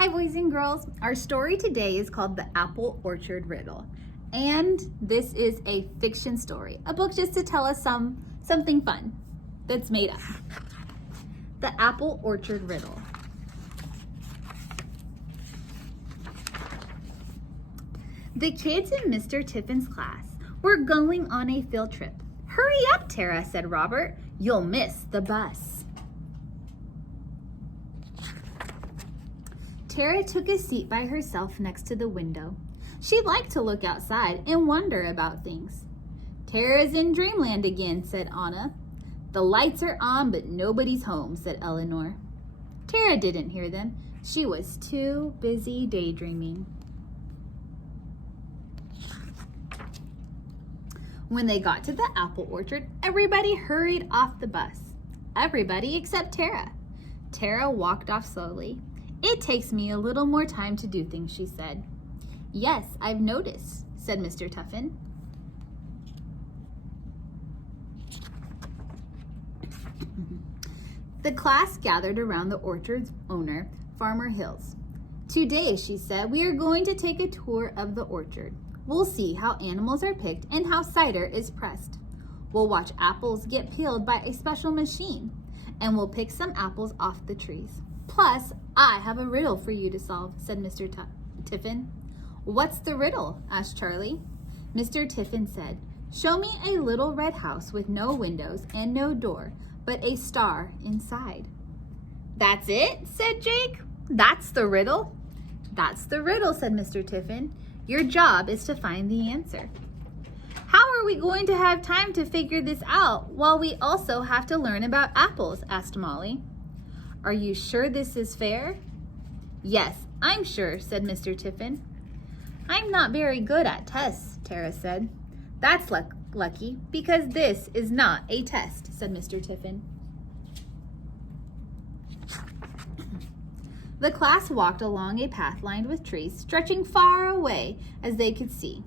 Hi boys and girls, our story today is called The Apple Orchard Riddle. And this is a fiction story, a book just to tell us something fun that's made up. The Apple Orchard Riddle. The kids in Mr. Tiffin's class were going on a field trip. Hurry up, Tara, said Robert. You'll miss the bus. Tara took a seat by herself next to the window. She liked to look outside and wonder about things. Tara's in dreamland again, said Anna. The lights are on, but nobody's home, said Eleanor. Tara didn't hear them. She was too busy daydreaming. When they got to the apple orchard, everybody hurried off the bus. Everybody except Tara. Tara walked off slowly. It takes me a little more time to do things, she said. Yes, I've noticed, said Mr. Tuffin. The class gathered around the orchard's owner, Farmer Hills. Today, she said, we are going to take a tour of the orchard. We'll see how animals are picked and how cider is pressed. We'll watch apples get peeled by a special machine, and we'll pick some apples off the trees. Plus, I have a riddle for you to solve, said Mr. Tiffin. What's the riddle? Asked Charlie. Mr. Tiffin said, show me a little red house with no windows and no door, but a star inside. That's it, said Jake. That's the riddle? That's the riddle, said Mr. Tiffin. Your job is to find the answer. How are we going to have time to figure this out while we also have to learn about apples? Asked Molly. Are you sure this is fair? Yes, I'm sure, said Mr. Tiffin. I'm not very good at tests, Tara said. That's lucky, because this is not a test, said Mr. Tiffin. The class walked along a path lined with trees, stretching far away as they could see.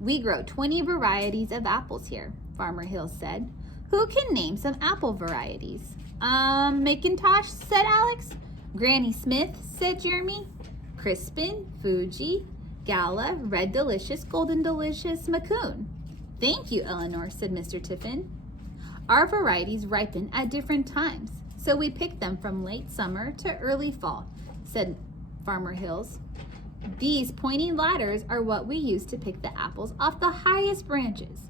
We grow 20 varieties of apples here, Farmer Hills said. Who can name some apple varieties? McIntosh, said Alex. Granny Smith, said Jeremy. Crispin, Fuji, Gala, Red Delicious, Golden Delicious, Macoun. Thank you, Eleanor, said Mr. Tiffin. Our varieties ripen at different times, so we pick them from late summer to early fall, said Farmer Hills. These pointy ladders are what we use to pick the apples off the highest branches.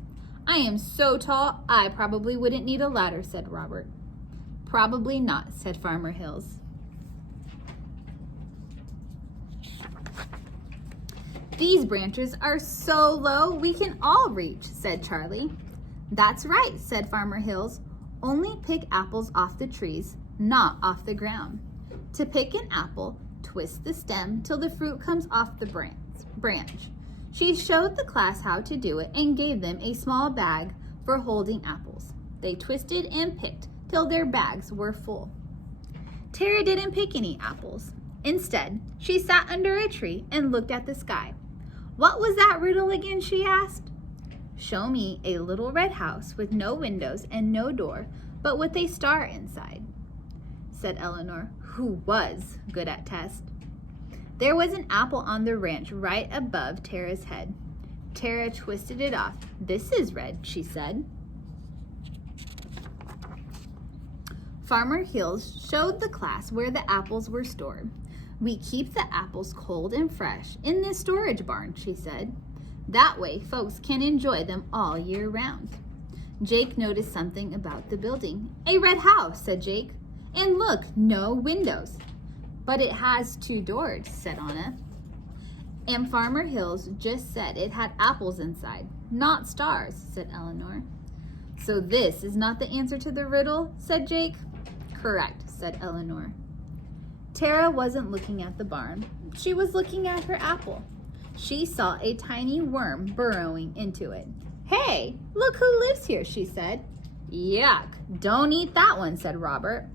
I am so tall, I probably wouldn't need a ladder, said Robert. Probably not, said Farmer Hills. These branches are so low we can all reach, said Charlie. That's right, said Farmer Hills. Only pick apples off the trees, not off the ground. To pick an apple, twist the stem till the fruit comes off the branch. She showed the class how to do it and gave them a small bag for holding apples. They twisted and picked till their bags were full. Tara didn't pick any apples. Instead, she sat under a tree and looked at the sky. What was that riddle again, she asked. Show me a little red house with no windows and no door, but with a star inside, said Eleanor, who was good at tests. There was an apple on the branch right above Tara's head. Tara twisted it off. This is red, she said. Farmer Hills showed the class where the apples were stored. We keep the apples cold and fresh in this storage barn, she said. That way folks can enjoy them all year round. Jake noticed something about the building. A red house, said Jake. And look, no windows. But it has 2 doors, said Anna. And Farmer Hills just said it had apples inside, not stars, said Eleanor. So this is not the answer to the riddle, said Jake. Correct, said Eleanor. Tara wasn't looking at the barn. She was looking at her apple. She saw a tiny worm burrowing into it. Hey, look who lives here, she said. Yuck, don't eat that one, said Robert.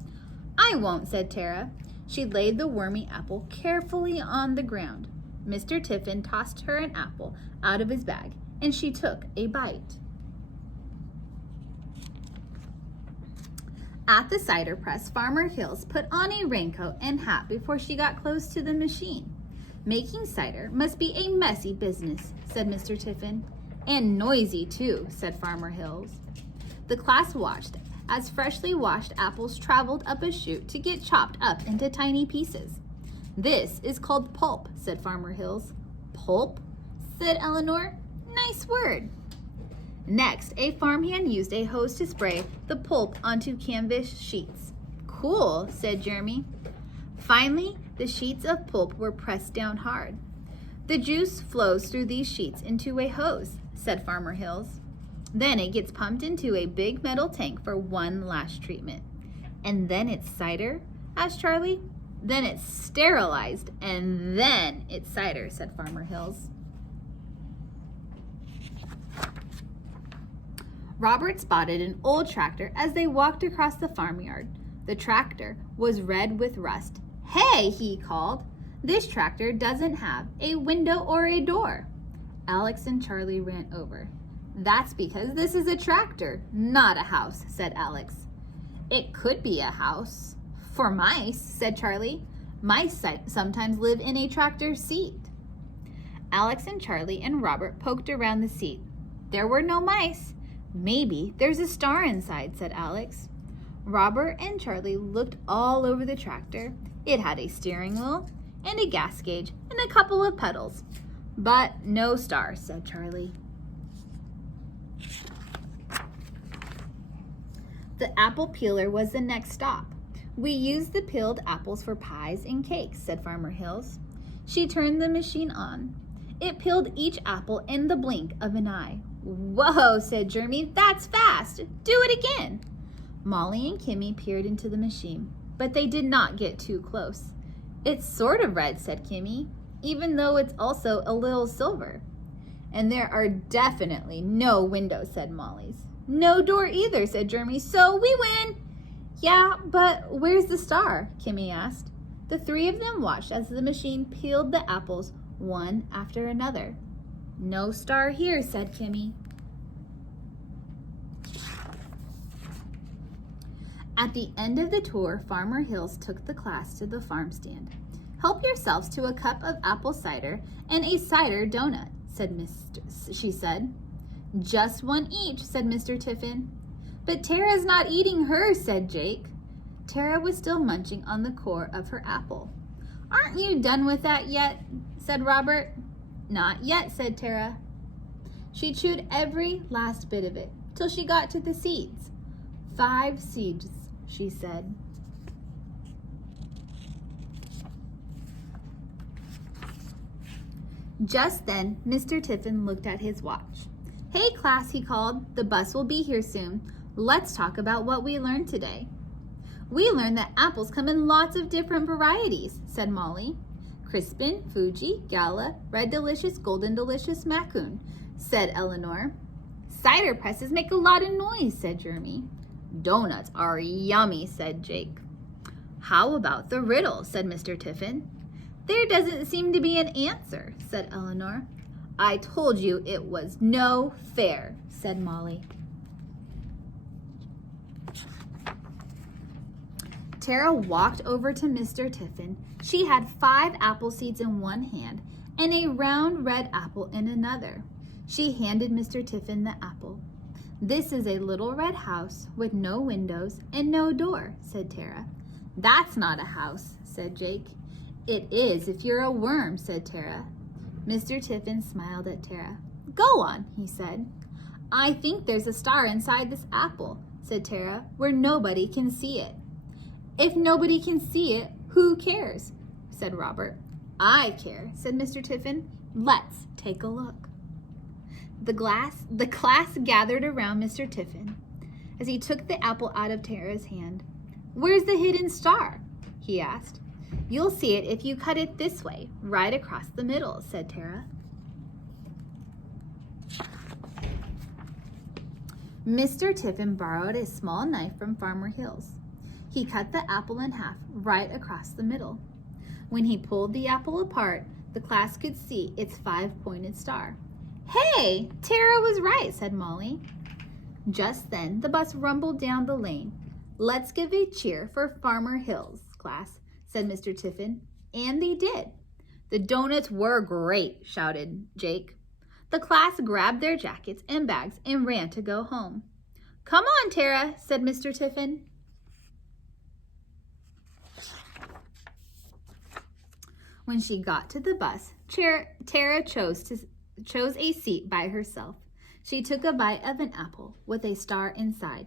I won't, said Tara. She laid the wormy apple carefully on the ground. Mr. Tiffin tossed her an apple out of his bag, and she took a bite. At the cider press, Farmer Hills put on a raincoat and hat before she got close to the machine. Making cider must be a messy business, said Mr. Tiffin. And noisy too, said Farmer Hills. The class watched as freshly washed apples traveled up a chute to get chopped up into tiny pieces. This is called pulp, said Farmer Hills. Pulp? Said Eleanor. Nice word. Next, a farmhand used a hose to spray the pulp onto canvas sheets. Cool, said Jeremy. Finally, the sheets of pulp were pressed down hard. The juice flows through these sheets into a hose, said Farmer Hills. Then it gets pumped into a big metal tank for one last treatment. And then it's cider? Asked Charlie. Then it's sterilized, and then it's cider, said Farmer Hills. Robert spotted an old tractor as they walked across the farmyard. The tractor was red with rust. Hey, he called. This tractor doesn't have a window or a door. Alex and Charlie ran over. That's because this is a tractor, not a house, said Alex. It could be a house. For mice, said Charlie. Mice sometimes live in a tractor seat. Alex and Charlie and Robert poked around the seat. There were no mice. Maybe there's a star inside, said Alex. Robert and Charlie looked all over the tractor. It had a steering wheel and a gas gauge and a couple of pedals. But no star, said Charlie. The apple peeler was the next stop. We used the peeled apples for pies and cakes, said Farmer Hills. She turned the machine on. It peeled each apple in the blink of an eye. Whoa, said Jeremy, that's fast. Do it again. Molly and Kimmy peered into the machine, but they did not get too close. It's sort of red, said Kimmy, even though it's also a little silver. And there are definitely no windows, said Molly's. No door either, said Jeremy, so we win. Yeah, but where's the star? Kimmy asked. The three of them watched as the machine peeled the apples one after another. No star here, said Kimmy. At the end of the tour, Farmer Hills took the class to the farm stand. Help yourselves to a cup of apple cider and a cider donut, she said. Just one each, said Mr. Tiffin. But Tara's not eating hers, said Jake. Tara was still munching on the core of her apple. Aren't you done with that yet? Said Robert. Not yet, said Tara. She chewed every last bit of it till she got to the seeds. 5 seeds, she said. Just then, Mr. Tiffin looked at his watch. Hey, class, he called. The bus will be here soon. Let's talk about what we learned today. We learned that apples come in lots of different varieties, said Molly. Crispin, Fuji, Gala, Red Delicious, Golden Delicious, Macoun, said Eleanor. Cider presses make a lot of noise, said Jeremy. Donuts are yummy, said Jake. How about the riddle, said Mr. Tiffin. There doesn't seem to be an answer, said Eleanor. I told you it was no fair, said Molly. Tara walked over to Mr. Tiffin. She had 5 apple seeds in one hand and a round red apple in another. She handed Mr. Tiffin the apple. This is a little red house with no windows and no door, said Tara. That's not a house, said Jake. It is if you're a worm, said Tara. Mr. Tiffin smiled at Tara. Go on, he said. I think there's a star inside this apple, said Tara, where nobody can see it. If nobody can see it, who cares? Said Robert. I care, said Mr. Tiffin. Let's take a look. The class gathered around Mr. Tiffin as he took the apple out of Tara's hand. Where's the hidden star? He asked. You'll see it if you cut it this way, right across the middle, said Tara. Mr. Tiffin borrowed a small knife from Farmer Hills. He cut the apple in half, right across the middle. When he pulled the apple apart, the class could see its 5-pointed star. Hey, Tara was right, said Molly. Just then, the bus rumbled down the lane. Let's give a cheer for Farmer Hills, class, said Mr. Tiffin. And they did. The donuts were great, shouted Jake. The class grabbed their jackets and bags and ran to go home. Come on, Tara, said Mr. Tiffin. When she got to the bus, Tara chose a seat by herself. She took a bite of an apple with a star inside.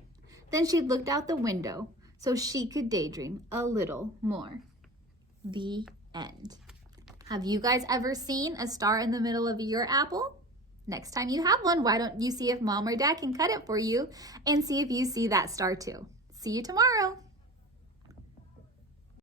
Then she looked out the window so she could daydream a little more. The end. Have you guys ever seen a star in the middle of your apple? Next time you have one, why don't you see if mom or dad can cut it for you and see if you see that star too. See you tomorrow.